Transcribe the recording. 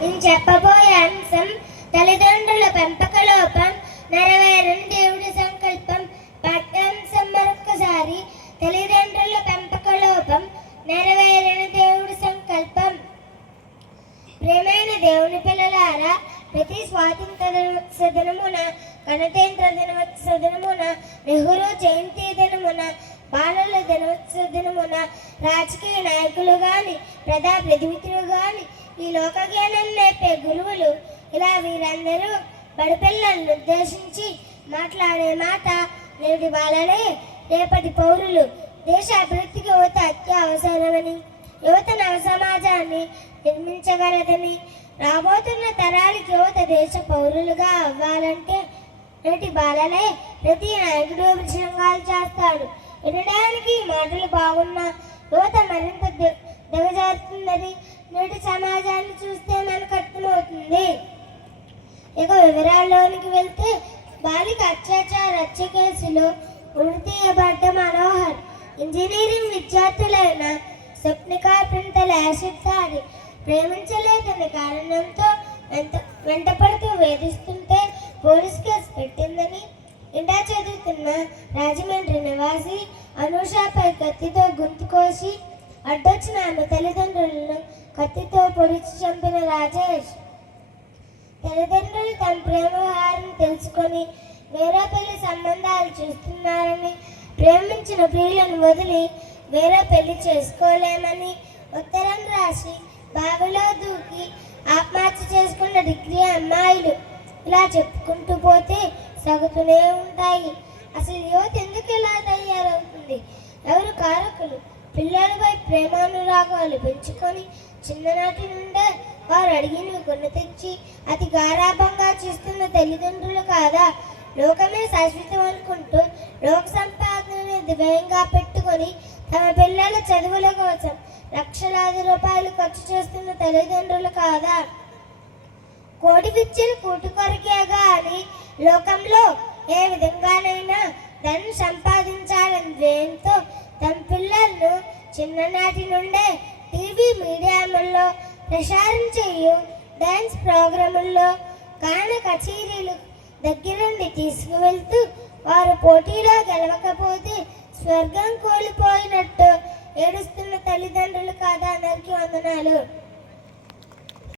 నేను చెప్పబోయే అంశం తల్లిదండ్రుల పెంపక లోపం నెరవేరని దేవుడి సంకల్పం. పాఠ్యాంశం మరొకసారి, తల్లిదండ్రుల పెంపక లోపం నెరవేరని దేవుడి సంకల్పం. ప్రేమైన దేవుని పిల్లలారా, ప్రతి స్వాతంత్ర దినోత్సవ దినమున, గణతంత్ర దినోత్సవ దినమున, నెహ్రూ జయంతి దినమున, బాలల దినోత్సవ దినమున రాజకీయ నాయకులు కానీ, ప్రజాప్రతినిధులు కానీ, ఈ లోక జ్ఞానం నేర్పే గురువులు, ఇలా వీరందరూ బడిపిల్లలను ఉద్దేశించి మాట్లాడే మాట, నేటి బాలలే రేపటి పౌరులు, దేశ అభివృద్ధికి యువత అత్యవసరమని, యువత నవ సమాజాన్ని నిర్మించగలదని, రాబోతున్న తరాలకి యువత దేశ పౌరులుగా అవ్వాలంటే నేటి బాలలే ప్రతి నాయకుడు ప్రసంగాలు చేస్తాడు. వినడానికి మాటలు బాగున్నా యువత మరింత దిగజారుతుందని నేటి సమాజాన్ని చూస్తే మనకు అర్థమవుతుంది. ఇక వివరాల్లోనికి వెళ్తే, బాలిక అత్యాచార హత్య కేసులో ఉరి తీయబడ్డ మనోహర్ ఇంజనీరింగ్ విద్యార్థులైన స్వప్నిక ప్రింతల యాసిడ్ దాడి ప్రేమించలేదనే కారణంతో వెంటపడుతూ వేధిస్తుంటే పోలీస్ కేసు పెట్టిందని ఇంటర్ చదువుతున్న రాజమండ్రి నివాసి అనూషపై కత్తితో గొంతు కోసి అడ్డొచ్చిన ఆమె తల్లిదండ్రులను కత్తితో పొడిచి చంపిన రాజేష్. తల్లిదండ్రులు తమ ప్రేమ వ్యవహారం తెలుసుకొని వేరే పెళ్లి సంబంధాలు చూస్తున్నారని, ప్రేమించిన ప్రియులను వదిలి వేరే పెళ్లి చేసుకోలేమని ఉత్తరం రాసి బావిలో దూకి ఆత్మహత్య చేసుకున్న డిగ్రీ అమ్మాయిలు, ఇలా చెప్పుకుంటూ పోతే సాగుతూనే ఉంటాయి. అసలు యువత ఎందుకు ఇలా తయారవుతుంది? ఎవరు కారకులు? పిల్లలపై ప్రేమానురాగాలు పెంచుకొని చిన్ననాటి నుండే వారు అడిగినవి కొని తెచ్చి అతి గారాభంగా చేస్తున్న తల్లిదండ్రులు కాదా? లోకమే శాశ్వతం అనుకుంటూ లోక సంపాదనని దివ్యంగా పెట్టుకొని తమ పిల్లల చదువుల కోసం లక్షలాది రూపాయలు ఖర్చు చేస్తున్న తల్లిదండ్రులు కాదా? కోడి విద్యను కూటు కొరకే గాని లోకంలో ఏ విధంగానైనా ధనం సంపాదించాలని ధ్యేయంతో తమ పిల్లలను చిన్ననాటి నుండే టీవీ మీడియాలలో ప్రసారం చేయు డ్యాన్స్ ప్రోగ్రాముల్లో, గాన కచేరీలు దగ్గరుండి తీసుకువెళ్తూ వారు పోటీలో గెలవకపోతే స్వర్గం కోల్పోయినట్టు ఏడుస్తున్న తల్లిదండ్రులు కాదా? అందరికీ వందనాలు.